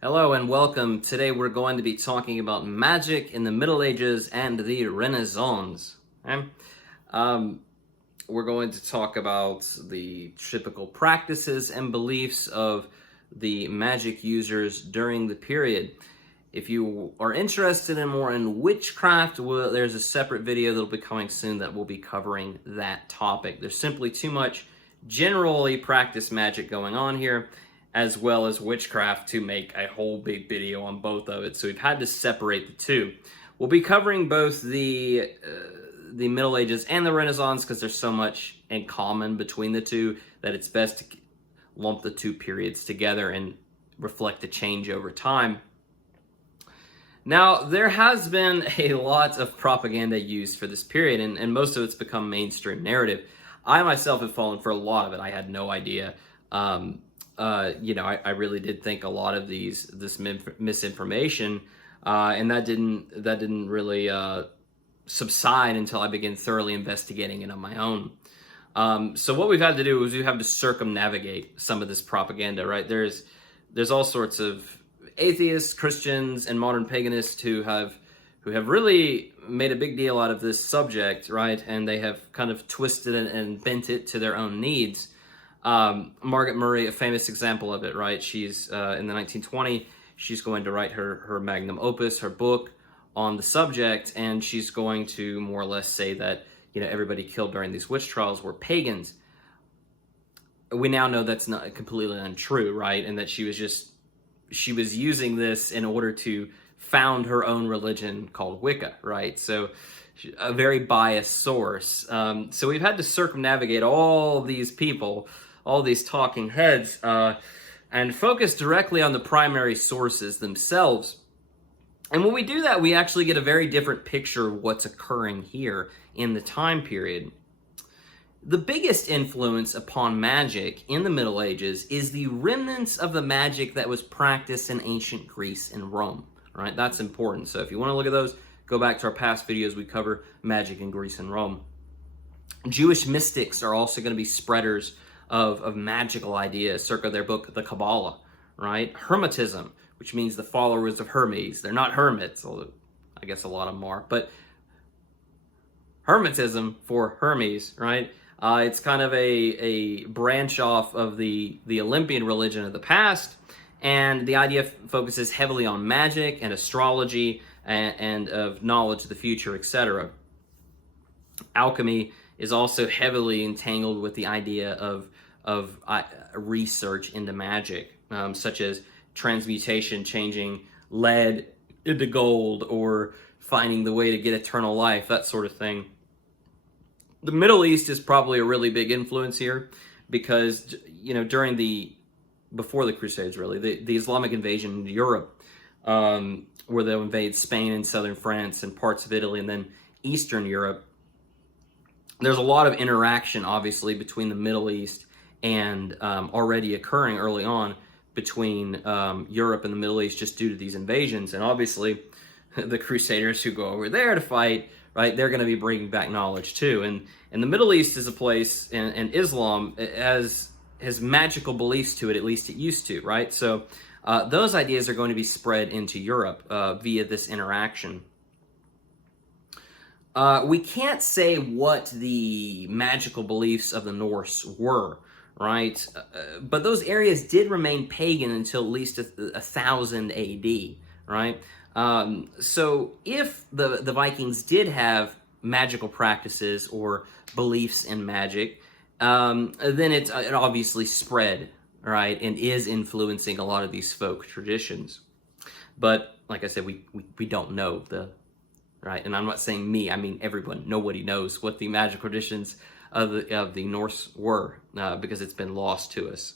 Hello and welcome. Today we're going to be talking about magic in the Middle Ages and the Renaissance. Okay? We're going to talk about the typical practices and beliefs of the magic users during the period. If you are interested in more in witchcraft, there's a separate video that'll be coming soon that will be covering that topic. There's simply too much generally practiced magic going on here, as well as witchcraft, to make a whole big video on both of it. So we've had to separate the two. We'll be covering both the Middle Ages and the Renaissance because there's so much in common between the two that it's best to lump the two periods together and reflect the change over time. Now, there has been a lot of propaganda used for this period, and most of it's become mainstream narrative. I myself have fallen for a lot of it. I had no idea. I really did think a lot of this misinformation, and that didn't really subside until I began thoroughly investigating it on my own. So what we've had to do is we have to circumnavigate some of this propaganda, right? There's all sorts of atheists, Christians, and modern paganists who have really made a big deal out of this subject, right? And they have kind of twisted it and bent it to their own needs. Margaret Murray, a famous example of it, right? She's in the 1920s, she's going to write her magnum opus, her book on the subject, and she's going to more or less say that, everybody killed during these witch trials were pagans. We now know that's not completely untrue, right? And that she was using this in order to found her own religion called Wicca, right? So a very biased source. So we've had to circumnavigate all these people, all these talking heads, and focus directly on the primary sources themselves. And when we do that, we actually get a very different picture of what's occurring here in the time period. The biggest influence upon magic in the Middle Ages is the remnants of the magic that was practiced in ancient Greece and Rome, right? That's important. So if you want to look at those, go back to our past videos. We cover magic in Greece and Rome. Jewish mystics are also going to be spreaders of magical ideas, circa their book, the Kabbalah, right? Hermetism, which means the followers of Hermes. They're not hermits, although I guess a lot of them are, but Hermetism for Hermes, right? It's kind of a branch off of the Olympian religion of the past, and the idea focuses heavily on magic and astrology and of knowledge of the future, etc. Alchemy is also heavily entangled with the idea of research into magic, such as transmutation, changing lead into gold, or finding the way to get eternal life, that sort of thing. The Middle East is probably a really big influence here because, before the Crusades, really, the Islamic invasion into Europe, where they'll invade Spain and southern France and parts of Italy and then Eastern Europe. There's a lot of interaction, obviously, between the Middle East and already occurring early on between Europe and the Middle East just due to these invasions. And obviously, the Crusaders who go over there to fight, right, they're going to be bringing back knowledge too. And the Middle East is a place, and Islam has magical beliefs to it, at least it used to, right? So those ideas are going to be spread into Europe via this interaction. We can't say what the magical beliefs of the Norse were, right? But those areas did remain pagan until at least 1000 AD, right? So if the Vikings did have magical practices or beliefs in magic, then it obviously spread, right, and is influencing a lot of these folk traditions. But like I said, we don't know right, and I'm not saying me, I mean everyone. Nobody knows what the magical traditions of the Norse were because it's been lost to us.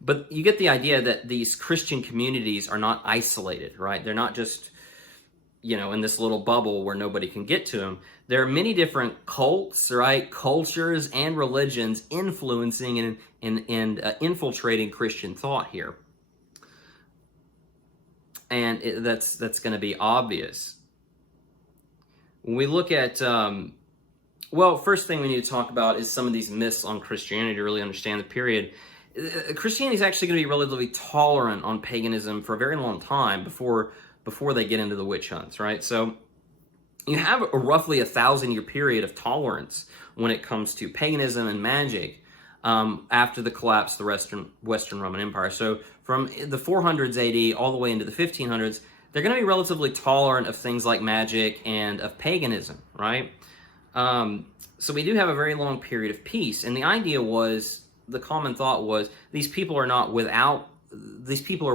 But you get the idea that these Christian communities are not isolated, right? They're not just, in this little bubble where nobody can get to them. There are many different cults, right? Cultures and religions influencing and infiltrating Christian thought here. And that's going to be obvious. When we look at, first thing we need to talk about is some of these myths on Christianity to really understand the period. Christianity is actually going to be relatively tolerant on paganism for a very long time before they get into the witch hunts, right? So you have a roughly 1,000-year period of tolerance when it comes to paganism and magic after the collapse of the Western Roman Empire. So from the 400s AD all the way into the 1500s, they're going to be relatively tolerant of things like magic and of paganism, right? So we do have a very long period of peace, and the idea was, the common thought was, these people are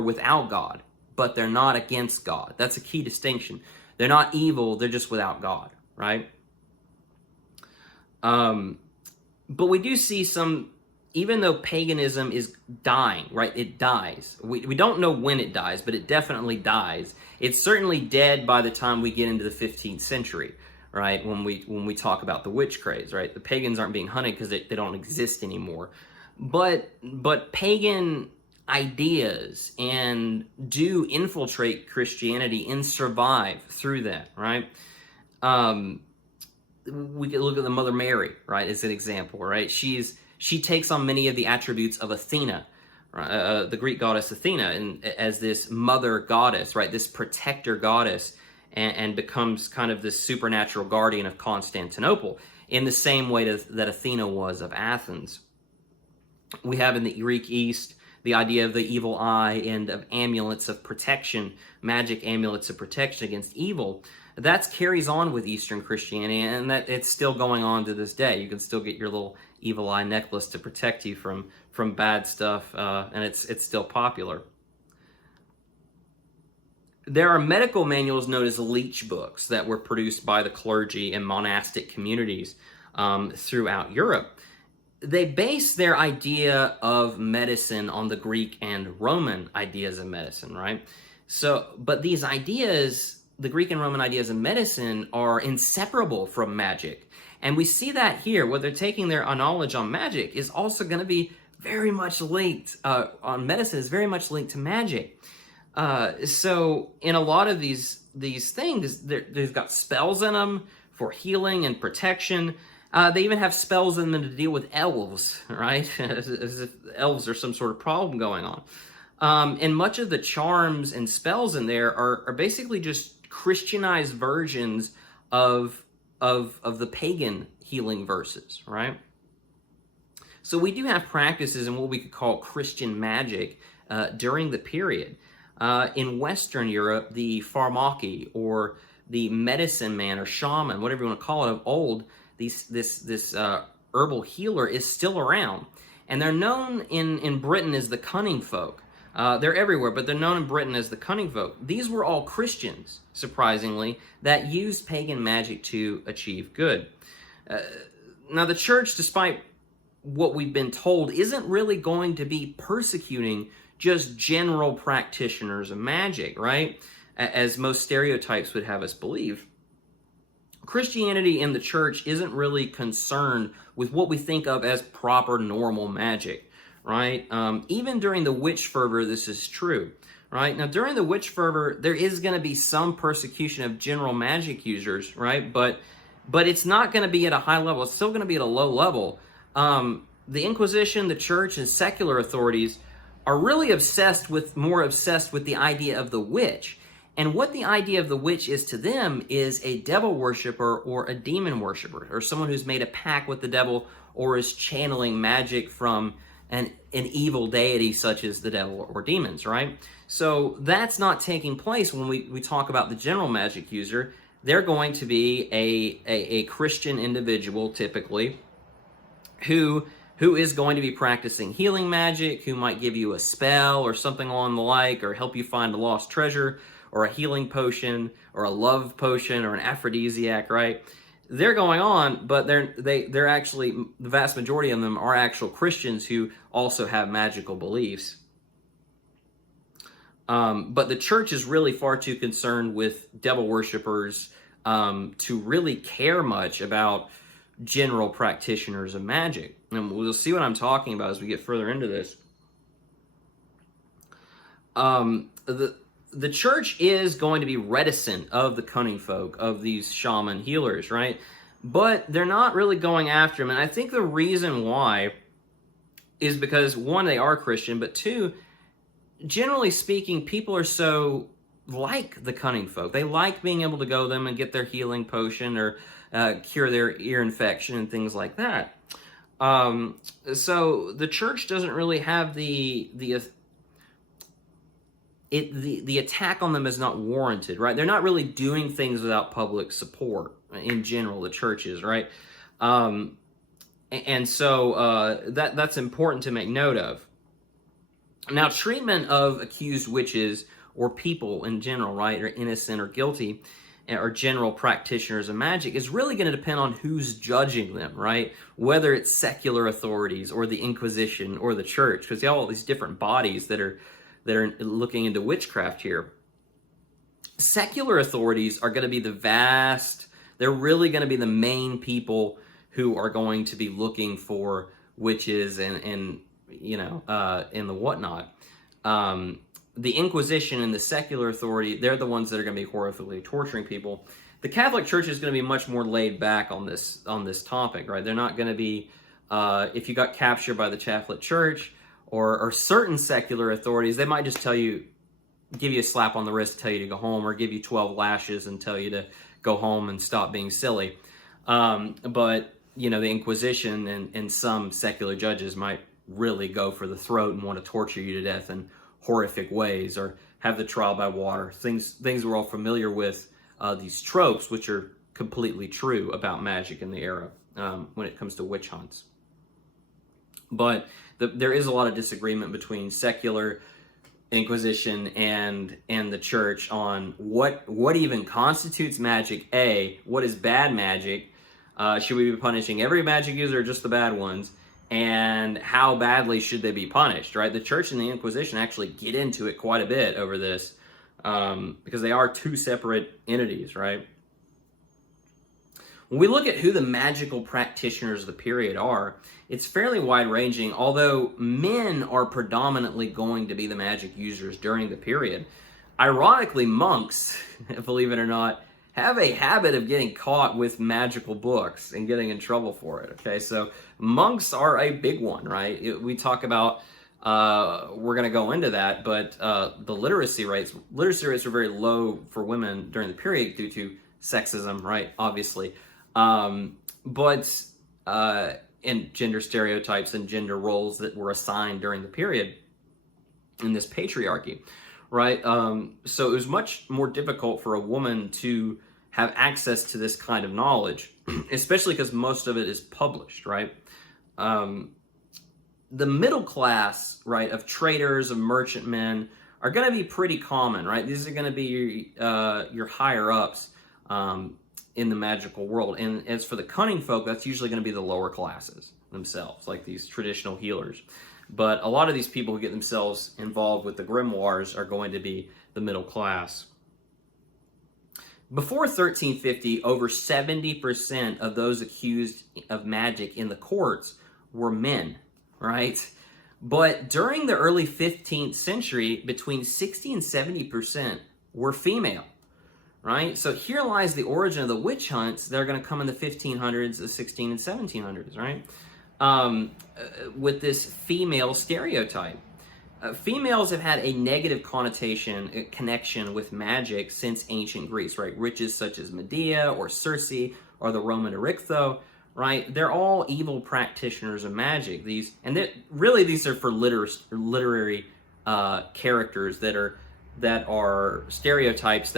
without God, but they're not against God. That's a key distinction. They're not evil, they're just without God, right? But we do see some, even though paganism is dying, right? It dies. We don't know when it dies, but it definitely dies. It's certainly dead by the time we get into the 15th century, right? When we talk about the witch craze, right? The pagans aren't being hunted because they don't exist anymore. But pagan ideas and do infiltrate Christianity and survive through that, right? We could look at the Mother Mary, right, as an example, right? She takes on many of the attributes of Athena, the Greek goddess Athena, and as this mother goddess, right, this protector goddess, and becomes kind of this supernatural guardian of Constantinople in the same way that Athena was of Athens. We have in the Greek East the idea of the evil eye and of amulets of protection, magic amulets of protection against evil. That carries on with Eastern Christianity, and that it's still going on to this day. You can still get your little evil eye necklace to protect you from bad stuff, and it's still popular. There are medical manuals known as leech books that were produced by the clergy and monastic communities throughout Europe. They base their idea of medicine on the Greek and Roman ideas of medicine, right? So, but these ideas, the Greek and Roman ideas of medicine, are inseparable from magic. And we see that here, where they're taking their knowledge on magic is also going to be very much linked, on medicine is very much linked to magic. So in a lot of these things, they've got spells in them for healing and protection. They even have spells in them to deal with elves, right? as if elves are some sort of problem going on. And much of the charms and spells in there are basically just Christianized versions of the pagan healing verses, right? So we do have practices in what we could call Christian magic during the period. In Western Europe, the pharmaci, or the medicine man or shaman, whatever you want to call it, of old, this herbal healer is still around. And they're known in Britain as the Cunning-Folk. They're everywhere, but they're known in Britain as the Cunning-Folk. These were all Christians, surprisingly, that used pagan magic to achieve good. Now, the church, despite what we've been told, isn't really going to be persecuting just general practitioners of magic, right? As most stereotypes would have us believe. Christianity and the church isn't really concerned with what we think of as proper normal magic, right? Even during the witch fervor, this is true, right? Now, during the witch fervor, there is going to be some persecution of general magic users, right? But it's not going to be at a high level. It's still going to be at a low level. The Inquisition, the church, and secular authorities are really more obsessed with the idea of the witch. And what the idea of the witch is to them is a devil worshiper or a demon worshiper, or someone who's made a pact with the devil or is channeling magic from an evil deity such as the devil or demons, right? So that's not taking place when we talk about the general magic user. They're going to be a Christian individual, typically, who is going to be practicing healing magic, who might give you a spell or something along the like, or help you find a lost treasure, or a healing potion, or a love potion, or an aphrodisiac, right? They're going on, but they're actually, the vast majority of them are actual Christians who also have magical beliefs. But the church is really far too concerned with devil worshippers to really care much about general practitioners of magic. And we'll see what I'm talking about as we get further into this. The church is going to be reticent of the Cunning-Folk, of these shaman healers, right? But they're not really going after them. And I think the reason why is because, one, they are Christian, but two, generally speaking, people are so like the Cunning-Folk. They like being able to go to them and get their healing potion or cure their ear infection and things like that. So the church doesn't really have the attack on them is not warranted, right? They're not really doing things without public support in general, the churches, right? And so that's important to make note of. Now, treatment of accused witches or people in general, right, or innocent or guilty, or general practitioners of magic is really going to depend on who's judging them, right? Whether it's secular authorities or the Inquisition or the church, because you have all these different bodies that are looking into witchcraft here. Secular authorities are going to be they're really going to be the main people who are going to be looking for witches and the whatnot. The Inquisition and the secular authority, they're the ones that are going to be horrifically torturing people. The Catholic Church is going to be much more laid back on this topic, right? They're not going to be, if you got captured by the Catholic Church or certain secular authorities, they might just give you a slap on the wrist, tell you to go home, or give you 12 lashes and tell you to go home and stop being silly. But, the Inquisition and some secular judges might really go for the throat and want to torture you to death in horrific ways, or have the trial by water. Things we're all familiar with, these tropes, which are completely true about magic in the era when it comes to witch hunts. But there is a lot of disagreement between secular, Inquisition, and the church on what even constitutes magic. What is bad magic? Should we be punishing every magic user or just the bad ones? And how badly should they be punished, right? The church and the Inquisition actually get into it quite a bit over this because they are two separate entities, right? When we look at who the magical practitioners of the period are, it's fairly wide-ranging, although men are predominantly going to be the magic users during the period. Ironically, monks, believe it or not, have a habit of getting caught with magical books and getting in trouble for it, okay? So monks are a big one, right? We talk about, we're going to go into that, but the literacy rates are very low for women during the period due to sexism, right? Obviously. And gender stereotypes and gender roles that were assigned during the period in this patriarchy, right? So it was much more difficult for a woman to have access to this kind of knowledge, especially because most of it is published, right? The middle class, right, of traders, of merchantmen are going to be pretty common, right? These are going to be your higher ups in the magical world. And as for the Cunning-Folk, that's usually going to be the lower classes themselves, like these traditional healers. But a lot of these people who get themselves involved with the Grimoires are going to be the middle class. Before 1350, over 70% of those accused of magic in the courts were men, right? But during the early 15th century, between 60 and 70% were female, right? So here lies the origin of the witch hunts that are going to come in the 1500s, the 16 and 1700s, right? With this female stereotype. Females have had a negative connection with magic since ancient Greece, right? Witches such as Medea or Circe or the Roman Erichtho, right? They're all evil practitioners of magic. These are for literary characters that are stereotypes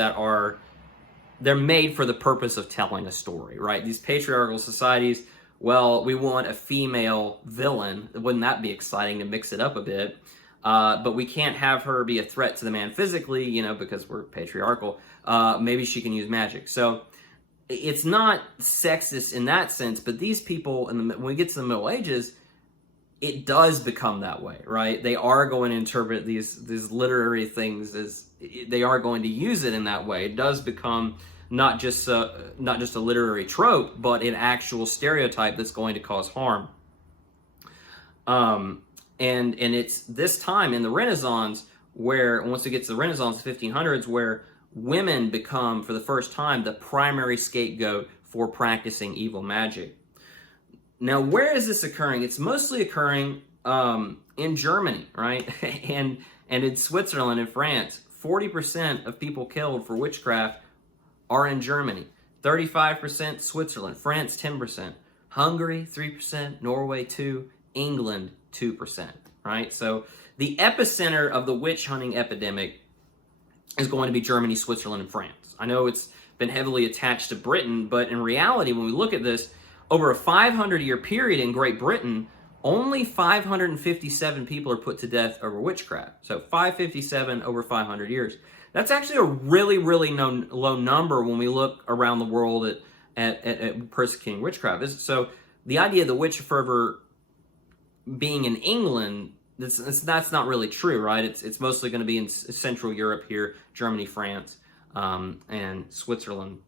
they're made for the purpose of telling a story, right? These patriarchal societies, well, we want a female villain. Wouldn't that be exciting to mix it up a bit? But we can't have her be a threat to the man physically, because we're patriarchal. Maybe she can use magic. So it's not sexist in that sense, but these people, when we get to the Middle Ages, it does become that way, right? They are going to interpret these literary things they are going to use it in that way. It does become not just a literary trope, but an actual stereotype that's going to cause harm. And it's this time in the Renaissance where, once we get to the Renaissance, the 1500s, where women become, for the first time, the primary scapegoat for practicing evil magic. Now, where is this occurring? It's mostly occurring in Germany, right? and in Switzerland and France, 40% of people killed for witchcraft are in Germany. 35% Switzerland, France 10%, Hungary 3%, Norway 2%, England 2%, right? So the epicenter of the witch hunting epidemic is going to be Germany, Switzerland, and France. I know it's been heavily attached to Britain, but in reality, when we look at this, over a 500-year period in Great Britain, only 557 people are put to death over witchcraft. So 557 over 500 years. That's actually a really, really low number when we look around the world at persecuting witchcraft. So the idea of the witch fervor being in England, that's not really true, right? It's mostly going to be in Central Europe here, Germany, France, and Switzerland.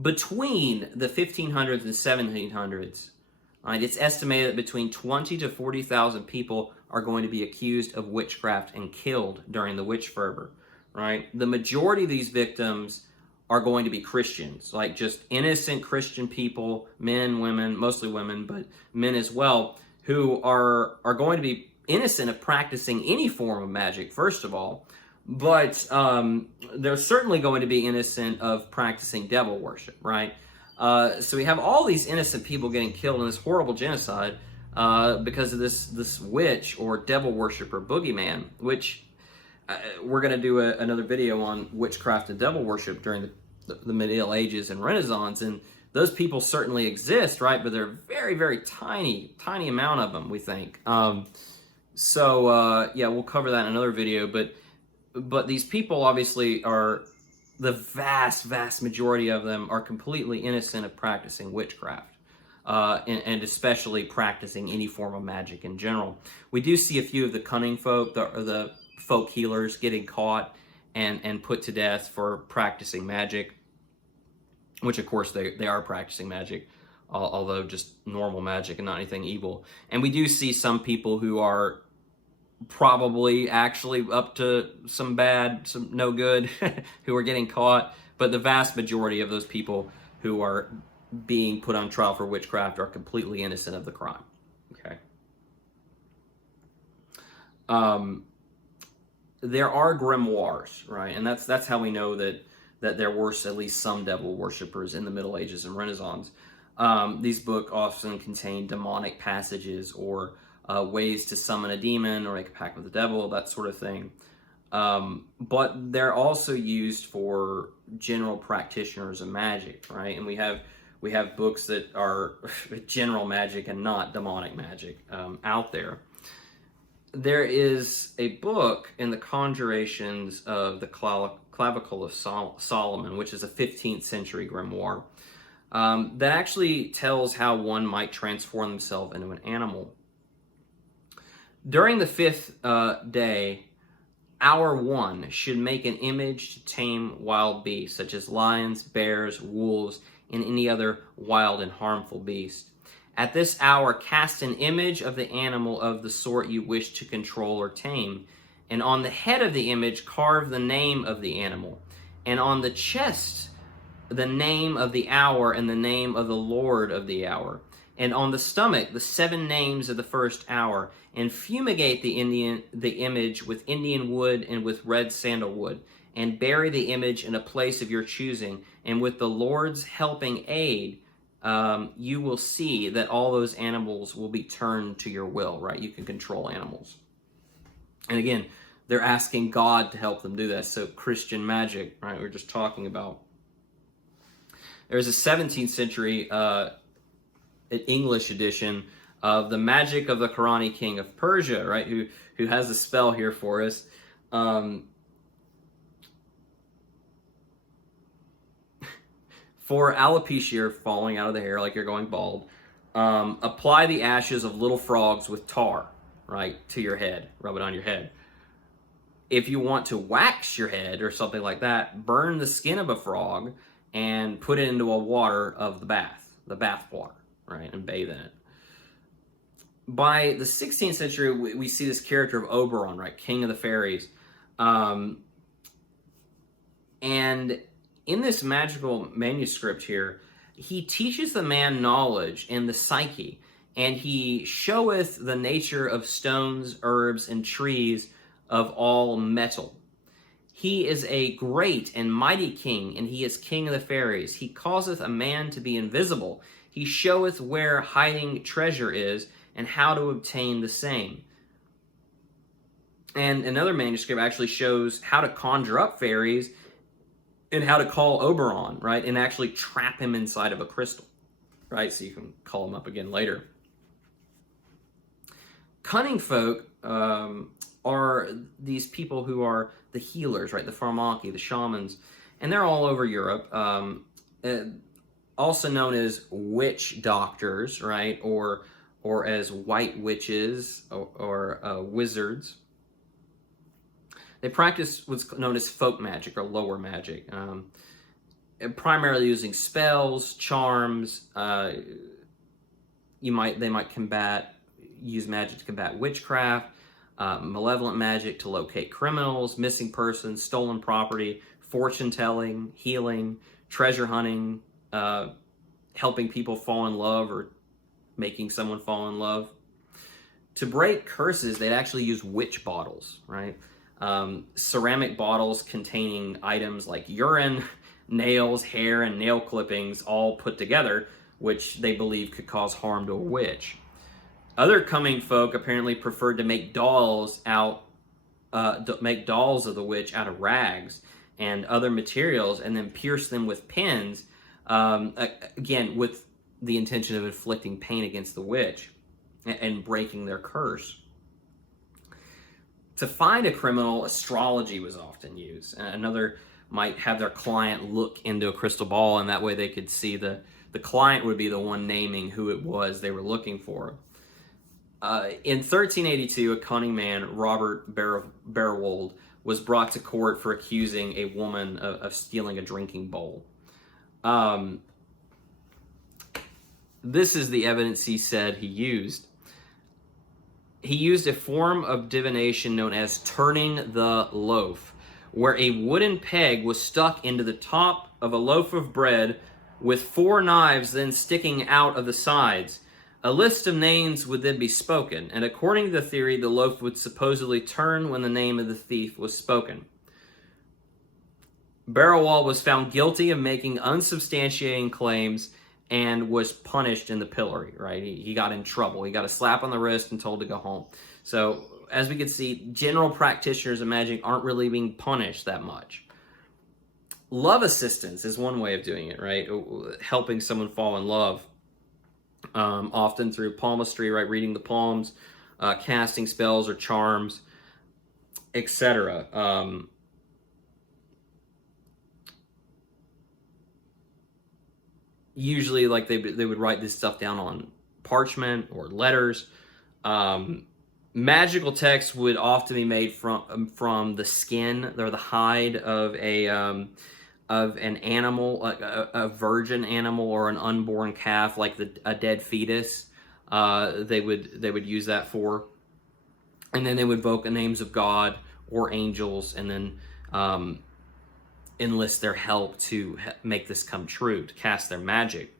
Between the 1500s and 1700s, right, it's estimated that between 20 to 40,000 people are going to be accused of witchcraft and killed during the witch fervor, right? The majority of these victims are going to be Christians, like just innocent Christian people, men, women, mostly women, but men as well, who are going to be innocent of practicing any form of magic, first of all, but they're certainly going to be innocent of practicing devil worship, right? So we have all these innocent people getting killed in this horrible genocide because of this witch or devil worshiper boogeyman, which we're going to do another video on witchcraft and devil worship during the Middle Ages and Renaissance, and those people certainly exist, right? But they're very, very tiny amount of them, we think. Yeah, we'll cover that in another video, but these people obviously are, the vast majority of them are completely innocent of practicing witchcraft, and especially practicing any form of magic in general. We do see a few of the Cunning-Folk, the folk healers, getting caught and put to death for practicing magic, which of course they are practicing magic, although just normal magic and not anything evil. And we do see some people who are probably actually up to some bad, some no good, who are getting caught, but the vast majority of those people who are being put on trial for witchcraft are completely innocent of the crime. Okay. There are grimoires, right? And that's how we know that there were at least some devil worshippers in the Middle Ages and Renaissance. These books often contain demonic passages or ways to summon a demon or make a pact with the devil, that sort of thing. But they're also used for general practitioners of magic, right? And we have books that are general magic and not demonic magic out there. There is a book in the Conjurations of the Clavicle of Solomon, which is a 15th century grimoire, that actually tells how one might transform themselves into an animal. During the fifth day, hour one should make an image to tame wild beasts, such as lions, bears, wolves, and any other wild and harmful beast. At this hour, cast an image of the animal of the sort you wish to control or tame, and on the head of the image, carve the name of the animal, and on the chest, the name of the hour and the name of the Lord of the hour, and on the stomach, the 7 names of the first hour, and fumigate the image with Indian wood and with red sandalwood, and bury the image in a place of your choosing, and with the Lord's helping aid, you will see that all those animals will be turned to your will, right? You can control animals. And again, they're asking God to help them do that. So Christian magic, right? We're just talking about. There's a 17th century English edition of The Magic of the Qurani King of Persia, right? Who has a spell here for us. For alopecia, falling out of the hair like you're going bald, apply the ashes of little frogs with tar, right, to your head. Rub it on your head. If you want to wax your head or something like that, burn the skin of a frog and put it into a water of the bath water, right, and bathe in it. By the 16th century, we see this character of Oberon, right, king of the fairies. And in this magical manuscript here, he teaches the man knowledge and the psyche, and he showeth the nature of stones, herbs, and trees of all metal. He is a great and mighty king, and he is king of the fairies. He causeth a man to be invisible. He showeth where hiding treasure is, and how to obtain the same. And another manuscript actually shows how to conjure up fairies and how to call Oberon, right? And actually trap him inside of a crystal, right? So you can call him up again later. Cunning-Folk are these people who are the healers, right? The pharmaci, the shamans, and they're all over Europe. Also known as witch doctors, right? Or as white witches or wizards. They practice what's known as folk magic or lower magic, primarily using spells, charms. They might use magic to combat witchcraft, malevolent magic to locate criminals, missing persons, stolen property, fortune telling, healing, treasure hunting, helping people fall in love or making someone fall in love. To break curses, they'd actually use witch bottles, right? Ceramic bottles containing items like urine, nails, hair, and nail clippings all put together, which they believe could cause harm to a witch. Other Cunning-Folk apparently preferred to make dolls of the witch out of rags and other materials, and then pierce them with pins, again with the intention of inflicting pain against the witch and breaking their curse. To find a criminal, astrology was often used. Another might have their client look into a crystal ball, and that way they could see the client would be the one naming who it was they were looking for. In 1382, a cunning man, Robert Barwold, was brought to court for accusing a woman of stealing a drinking bowl. This is the evidence he said he used. He used a form of divination known as turning the loaf, where a wooden peg was stuck into the top of a loaf of bread with 4 knives then sticking out of the sides. A list of names would then be spoken, and according to the theory, the loaf would supposedly turn when the name of the thief was spoken. Barrowall was found guilty of making unsubstantiating claims and was punished in the pillory, right? He got in trouble. He got a slap on the wrist and told to go home. So, as we can see, general practitioners of magic aren't really being punished that much. Love assistance is one way of doing it, right? Helping someone fall in love. Often through palmistry, right? Reading the palms, casting spells or charms, etc. Usually, like they would write this stuff down on parchment or letters. Magical texts would often be made from the skin or the hide of an animal, like a virgin animal or an unborn calf, like a dead fetus. They would use that for, and then they would invoke the names of God or angels, and then enlist their help to make this come true, to cast their magic.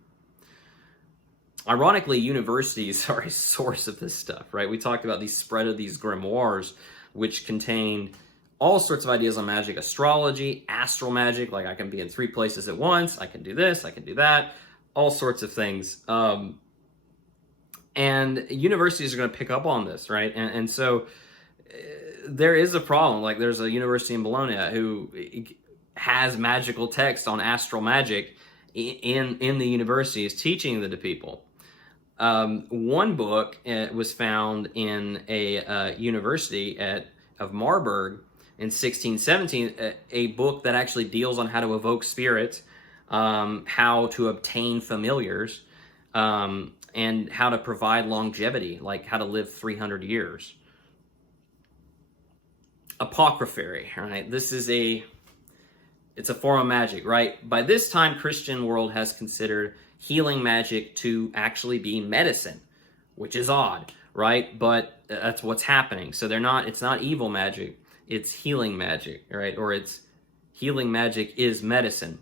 Ironically, universities are a source of this stuff, right? We talked about the spread of these grimoires, which contained all sorts of ideas on magic: astrology, astral magic, like I can be in 3 places at once, I can do this, I can do that, all sorts of things. And universities are going to pick up on this, right? And so there is a problem. Like there's a university in Bologna who has magical text on astral magic in the university, is teaching it to people. One book was found in a university of Marburg in 1617, a book that actually deals on how to evoke spirits, how to obtain familiars, and how to provide longevity, like how to live 300 years. Apothecary, right? It's a form of magic, right? By this time, Christian world has considered healing magic to actually be medicine, which is odd, right? But that's what's happening. So it's not evil magic, it's healing magic, right? Or it's healing magic is medicine.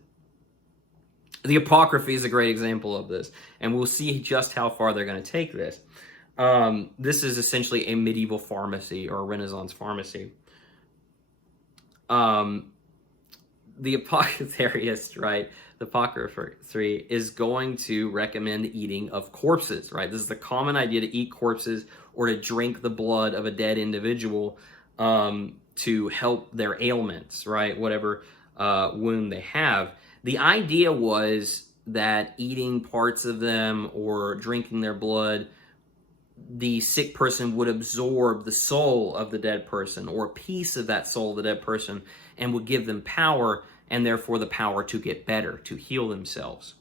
The Apocryphy is a great example of this, and we'll see just how far they're going to take this. This is essentially a medieval pharmacy or a Renaissance pharmacy. The apothecariist, right, the Apothecary is going to recommend eating of corpses, right? This is the common idea, to eat corpses or to drink the blood of a dead individual to help their ailments, right? Whatever wound they have. The idea was that eating parts of them or drinking their blood, the sick person would absorb the soul of the dead person or a piece of that soul of the dead person and would give them power, and therefore the power to get better, to heal themselves.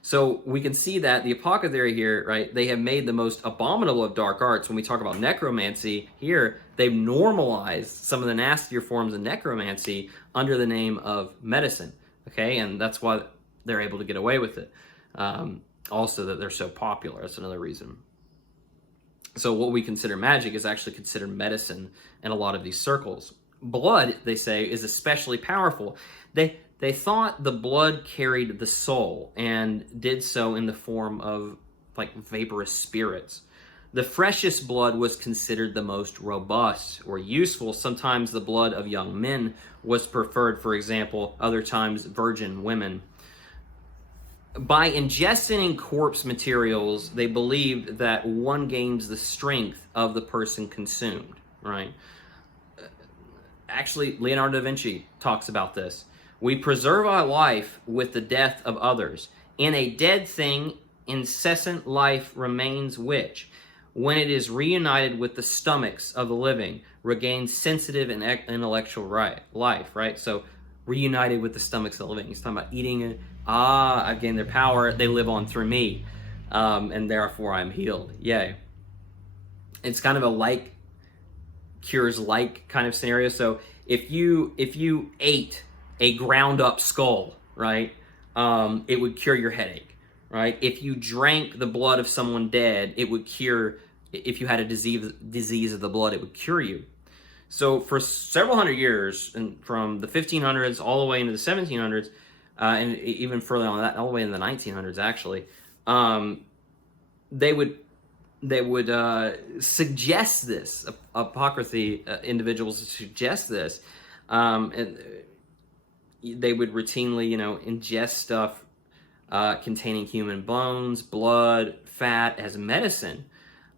So we can see that the apothecary here, right, they have made the most abominable of dark arts. When we talk about necromancy here, they've normalized some of the nastier forms of necromancy under the name of medicine, okay? And that's why they're able to get away with it. Also that they're so popular, that's another reason. So what we consider magic is actually considered medicine in a lot of these circles. Blood, they say, is especially powerful. They thought the blood carried the soul and did so in the form of like vaporous spirits. The freshest blood was considered the most robust or useful. Sometimes the blood of young men was preferred, for example, other times virgin women. By ingesting corpse materials, they believed that one gains the strength of the person consumed, right? Actually, Leonardo da Vinci talks about this. We preserve our life with the death of others. In a dead thing, incessant life remains which, when it is reunited with the stomachs of the living, regains sensitive and intellectual life, right? So, reunited with the stomachs of the living. He's talking about eating it. I gain their power. They live on through me, and therefore I'm healed. Yay. It's kind of a like cures like kind of scenario. So if you ate a ground up skull, right, it would cure your headache, right? If you drank the blood of someone dead, it would cure. If you had a disease of the blood, it would cure you. So for several hundred years, and from the 1500s all the way into the 1700s, and even further on that, all the way in the 1900s, actually, they would suggest this. Apothecary individuals suggest this, and they would routinely, ingest stuff containing human bones, blood, fat as medicine,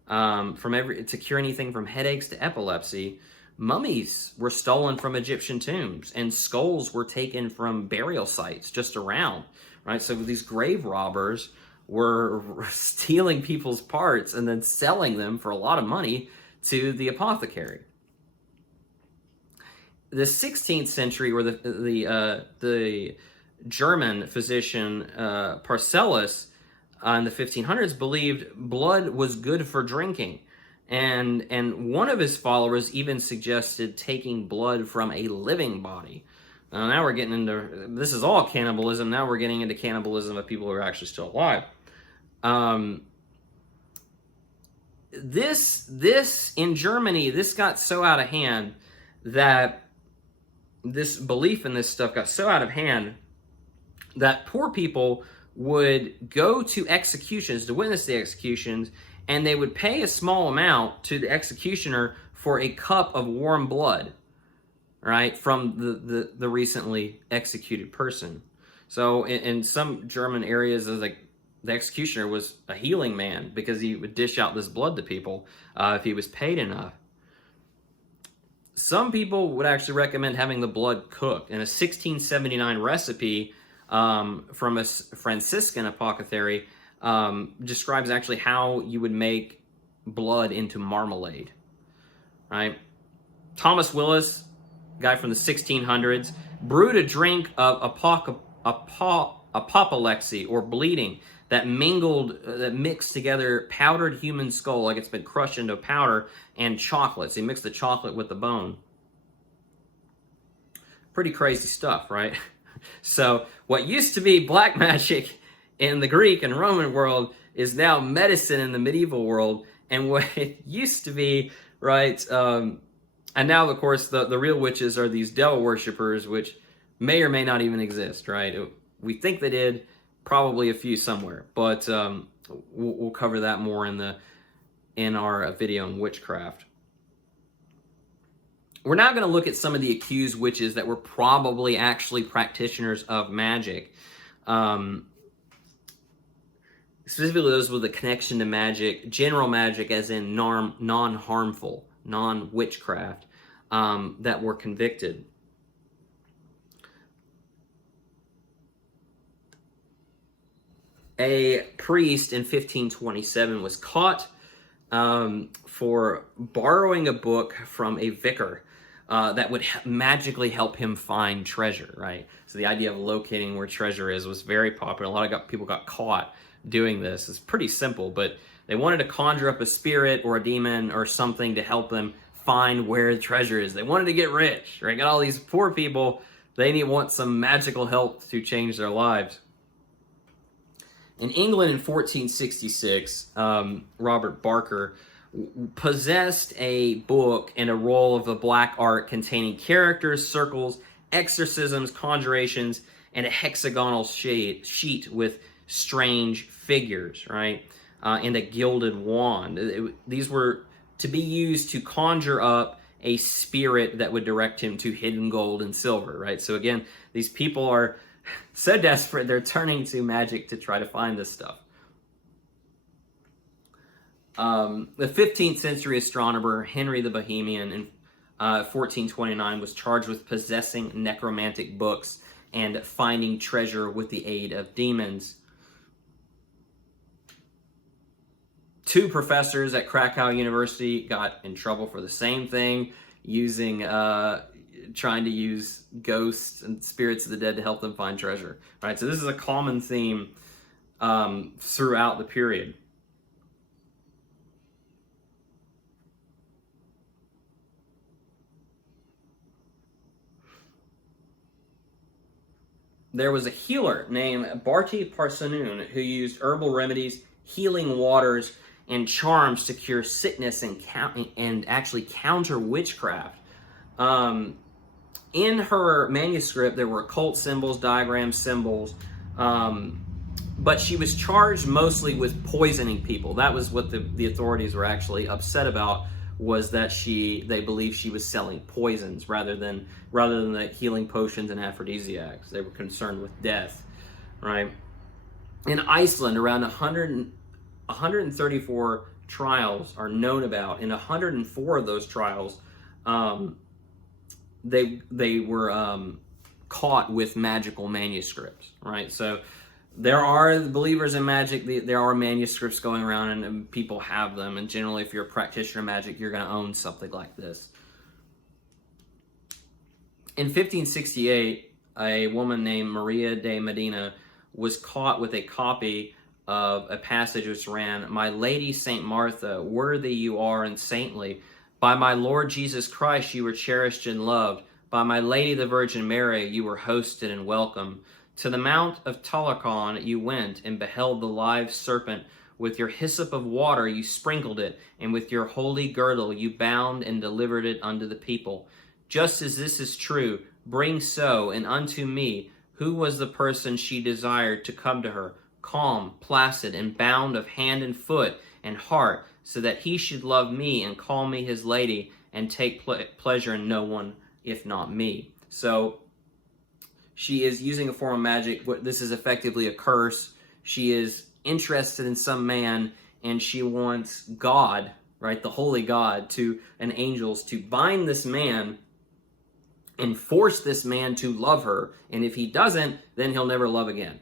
to cure anything from headaches to epilepsy. Mummies were stolen from Egyptian tombs, and skulls were taken from burial sites just around, right? So these grave robbers were stealing people's parts and then selling them for a lot of money to the apothecary. The 16th century, where the German physician Paracelsus in the 1500s believed blood was good for drinking. And one of his followers even suggested taking blood from a living body. Now we're getting into, this is all cannibalism. Now we're getting into cannibalism of people who are actually still alive. This in Germany, this got so out of hand that this belief in this stuff got so out of hand that poor people would go to executions to witness the executions, and they would pay a small amount to the executioner for a cup of warm blood, right, from the recently executed person. So in some German areas, like the executioner was a healing man because he would dish out this blood to people if he was paid enough. Some people would actually recommend having the blood cooked. In a 1679 recipe from a Franciscan apothecary, describes actually how you would make blood into marmalade, right? Thomas Willis, guy from the 1600s, brewed a drink of apoplexy or bleeding that mixed together powdered human skull, like it's been crushed into powder, and chocolate. So he mixed the chocolate with the bone. Pretty crazy stuff, right? So what used to be black magic in the Greek and Roman world is now medicine in the medieval world, and what it used to be, right? And now, of course, the real witches are these devil worshippers, which may or may not even exist, right? we think they did, probably a few somewhere, but we'll cover that more in our video on witchcraft. We're now going to look at some of the accused witches that were probably actually practitioners of magic. Specifically those with a connection to magic, general magic as in non-harmful, non-witchcraft, that were convicted. A priest in 1527 was caught for borrowing a book from a vicar that would magically help him find treasure, right? So the idea of locating where treasure is was very popular. A lot of people got caught doing this. It's pretty simple, but they wanted to conjure up a spirit or a demon or something to help them find where the treasure is. They wanted to get rich, right? Got all these poor people. They want some magical help to change their lives. In England in 1466, Robert Barker possessed a book and a roll of the black art containing characters, circles, exorcisms, conjurations, and a hexagonal sheet with strange figures, right? And a gilded wand. These were to be used to conjure up a spirit that would direct him to hidden gold and silver, right? So again, these people are so desperate, they're turning to magic to try to find this stuff. The 15th century astronomer Henry the Bohemian in 1429 was charged with possessing necromantic books and finding treasure with the aid of demons. 2 professors at Krakow University got in trouble for the same thing, trying to use ghosts and spirits of the dead to help them find treasure. Right, so this is a common theme throughout the period. There was a healer named Barty Parsanoon who used herbal remedies, healing waters, and charms to cure sickness and actually counter witchcraft. In her manuscript, there were occult symbols, diagrams, symbols, but she was charged mostly with poisoning people. That was what the authorities were actually upset about, was that they believed she was selling poisons rather than the healing potions and aphrodisiacs. They were concerned with death, right? In Iceland, around 134 trials are known about. In 104 of those trials, they were caught with magical manuscripts, right? So there are believers in magic. There are manuscripts going around, and people have them. And generally, if you're a practitioner of magic, you're going to own something like this. In 1568, a woman named Maria de Medina was caught with a copy of a passage which ran, "My Lady Saint Martha, worthy you are and saintly. By my Lord Jesus Christ you were cherished and loved. By my Lady the Virgin Mary you were hosted and welcomed. To the Mount of Talakon you went and beheld the live serpent. With your hyssop of water you sprinkled it, and with your holy girdle you bound and delivered it unto the people. Just as this is true, bring so, and unto me, who was the person she desired to come to her, calm, placid, and bound of hand and foot and heart, so that he should love me and call me his lady, and take pleasure in no one if not me." So she is using a form of magic. This is effectively a curse. She is interested in some man, and she wants God, right, the holy God, and angels to bind this man and force this man to love her. And if he doesn't, then he'll never love again.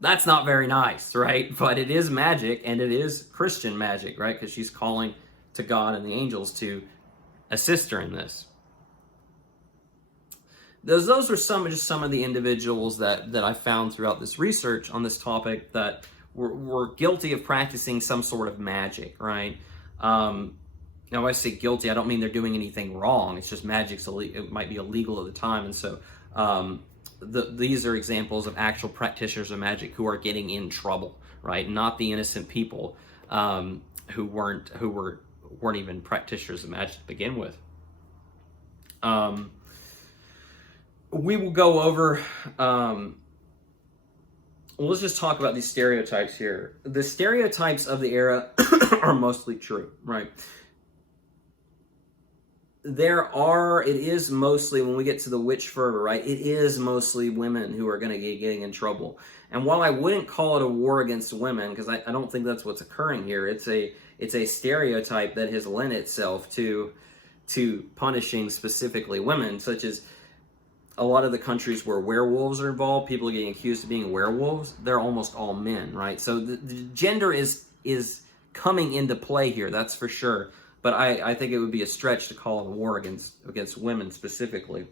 That's not very nice, right? But it is magic, and it is Christian magic, right? Because she's calling to God and the angels to assist her in this. Those were just some of the individuals that I found throughout this research on this topic that were guilty of practicing some sort of magic, right? Now, when I say guilty, I don't mean they're doing anything wrong. It's just magic's it might be illegal at the time, and so these are examples of actual practitioners of magic who are getting in trouble, right? Not the innocent people who weren't even practitioners of magic to begin with. We will go over Well, let's just talk about these stereotypes here. The stereotypes of the era are mostly true, right? It is mostly, when we get to the witch fervor, right, it is mostly women who are going to be getting in trouble. And while I wouldn't call it a war against women, because I don't think that's what's occurring here, it's a stereotype that has lent itself to punishing specifically women, such as a lot of the countries where werewolves are involved, people are getting accused of being werewolves, they're almost all men, right? So the gender is coming into play here, that's for sure. But I think it would be a stretch to call it a war against women specifically.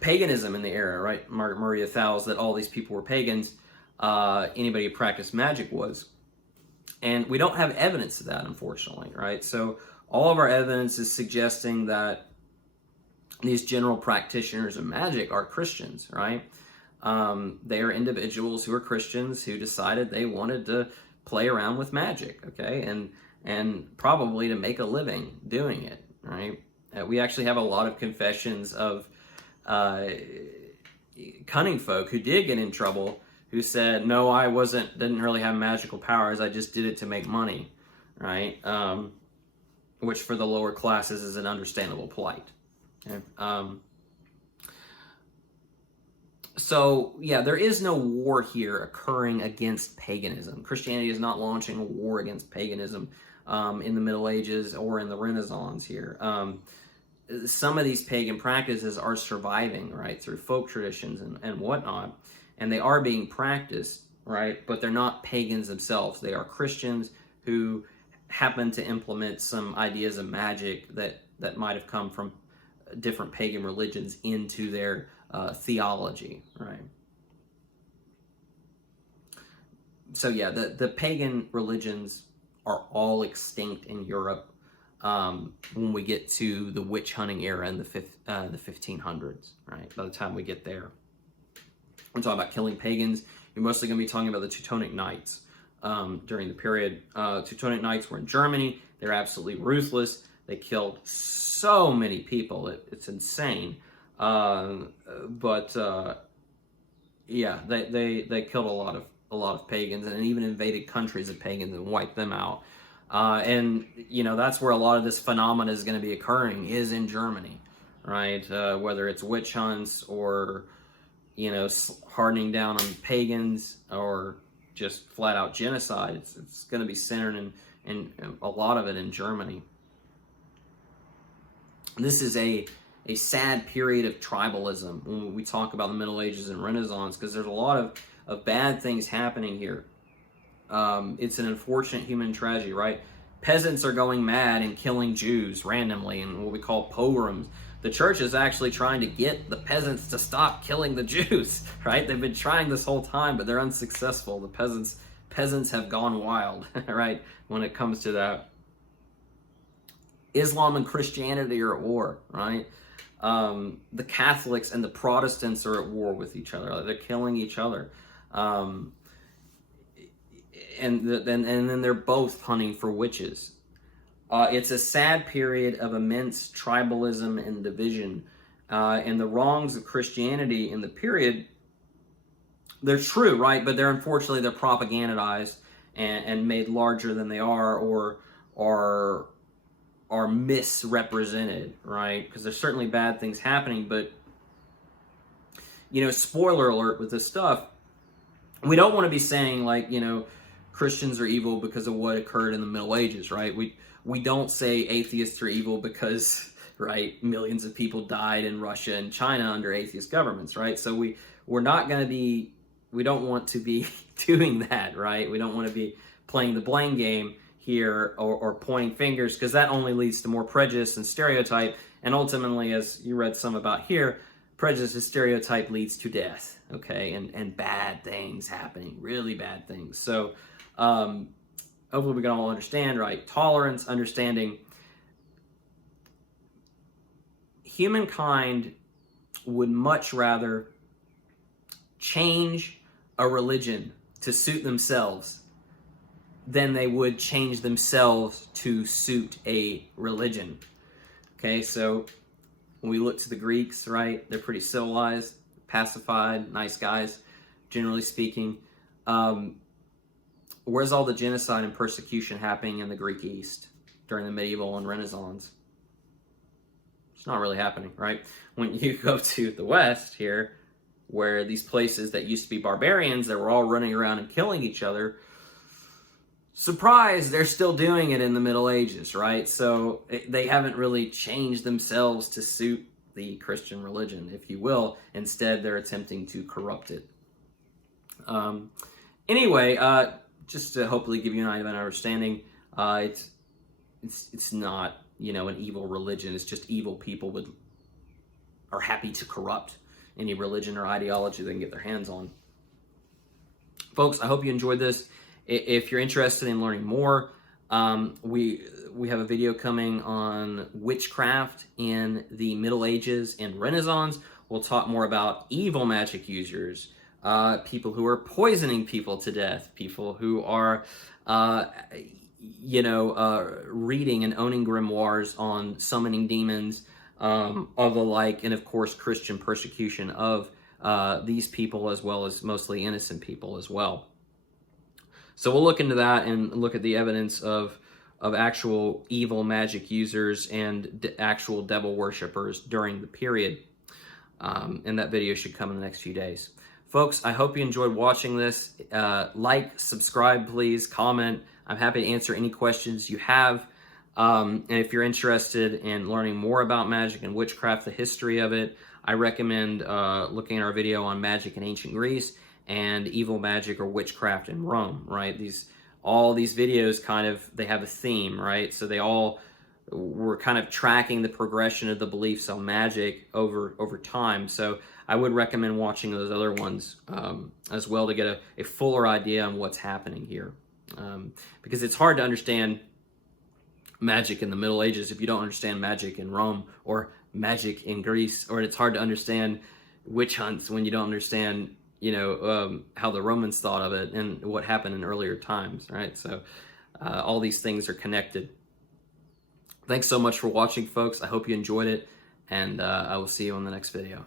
Paganism in the era, right? Margaret Maria Thals, that all these people were pagans. Anybody who practiced magic was. And we don't have evidence of that, unfortunately, right? So all of our evidence is suggesting that these general practitioners of magic are Christians, right? They are individuals who are Christians who decided they wanted to play around with magic, okay, and probably to make a living doing it, right? We actually have a lot of confessions of Cunning-Folk who did get in trouble, who said, no, didn't really have magical powers, I just did it to make money, right? Which for the lower classes is an understandable plight. Okay? So, yeah, there is no war here occurring against paganism. Christianity is not launching a war against paganism in the Middle Ages or in the Renaissance here. Some of these pagan practices are surviving, right, through folk traditions and whatnot, and they are being practiced, right, but they're not pagans themselves. They are Christians who happen to implement some ideas of magic that might have come from different pagan religions into their theology, right? So yeah, the pagan religions are all extinct in Europe when we get to the witch hunting era in the 1500s, right? By the time we get there, we're talking about killing pagans. You're mostly going to be talking about the Teutonic Knights during the period. Teutonic Knights were in Germany. They're absolutely ruthless. They killed so many people. It's insane. Yeah, they killed a lot of pagans and even invaded countries of pagans and wiped them out. And that's where a lot of this phenomena is going to be occurring, is in Germany, right? Whether it's witch hunts or hardening down on pagans or just flat out genocide. It's going to be centered in a lot of it in Germany. This is a sad period of tribalism when we talk about the Middle Ages and Renaissance, because there's a lot of bad things happening here. It's an unfortunate human tragedy, right? Peasants are going mad and killing Jews randomly in what we call pogroms. The church is actually trying to get the peasants to stop killing the Jews, right? They've been trying this whole time, but they're unsuccessful. The peasants have gone wild, right, when it comes to that. Islam and Christianity are at war, right? The Catholics and the Protestants are at war with each other. They're killing each other. And then they're both hunting for witches. It's a sad period of immense tribalism and division. And the wrongs of Christianity in the period, they're true, right? But they're propagandized and made larger than they are, or are misrepresented, right? Because there's certainly bad things happening, but spoiler alert with this stuff, we don't want to be saying Christians are evil because of what occurred in the Middle Ages, right? We don't say atheists are evil because, right, millions of people died in Russia and China under atheist governments, right? So we don't want to be doing that, right? We don't want to be playing the blame game here or pointing fingers, because that only leads to more prejudice and stereotype, and ultimately, as you read some about here, prejudice and stereotype leads to death, okay, and bad things happening, really bad things. So hopefully we can all understand, right? Tolerance, understanding. Humankind would much rather change a religion to suit themselves than they would change themselves to suit a religion. Okay, so when we look to the Greeks, right, they're pretty civilized. pacified, nice guys, generally speaking. Where's all the genocide and persecution happening in the Greek East during the medieval and Renaissance? It's not really happening, right? When you go to the West here, where these places that used to be barbarians that were all running around and killing each other, surprise, they're still doing it in the Middle Ages, right? So they haven't really changed themselves to suit the Christian religion, if you will. Instead, they're attempting to corrupt it. Anyway, just to hopefully give you an understanding, it's not, you know, an evil religion. It's just evil people are happy to corrupt any religion or ideology they can get their hands on. Folks, I hope you enjoyed this. If you're interested in learning more, we have a video coming on witchcraft in the Middle Ages and Renaissance. We'll talk more about evil magic users, people who are poisoning people to death, people who are, reading and owning grimoires on summoning demons, of the like, and of course Christian persecution of these people, as well as mostly innocent people as well. So we'll look into that and look at the evidence of actual evil magic users and actual devil worshippers during the period. And that video should come in the next few days. Folks, I hope you enjoyed watching this. Like, subscribe, please, comment. I'm happy to answer any questions you have. And if you're interested in learning more about magic and witchcraft, the history of it, I recommend looking at our video on magic in ancient Greece and evil magic or witchcraft in Rome, right? All these videos they have a theme, right? So they all were kind of tracking the progression of the beliefs on magic over time. So I would recommend watching those other ones as well to get a fuller idea on what's happening here. Because it's hard to understand magic in the Middle Ages if you don't understand magic in Rome or magic in Greece, or it's hard to understand witch hunts when you don't understand how the Romans thought of it and what happened in earlier times, right? So all these things are connected. Thanks so much for watching, folks. I hope you enjoyed it, and I will see you on the next video.